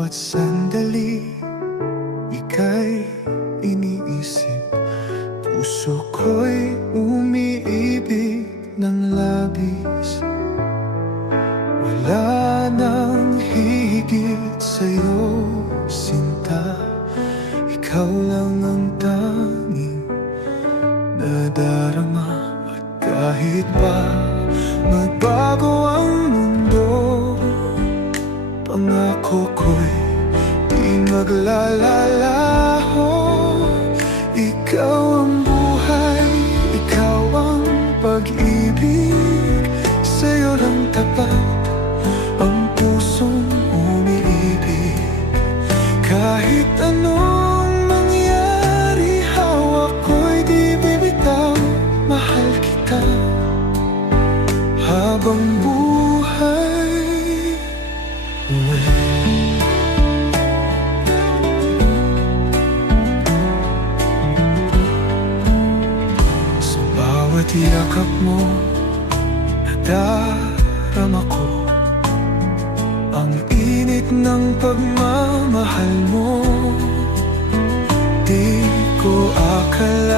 bawat sandali, ika'y iniisip. Puso ko'y umiibig ng labis. Wala nang higit sa'yo, sinta. Ikaw lang ang tanging nadarama. At kahit pa magbago ang mundo, pangako ko'y di maglalalaho. Ikaw ang buhay, ikaw ang pag-ibig. Sa'yo lang tapat ang pusong umiibig. Kahit anong mangyari, hawak ko'y di bibitaw. Mahal kita habang buhay. Sa bawat yakap mo, nadarama ko ang init ng pagmamahal mo. Di ko akala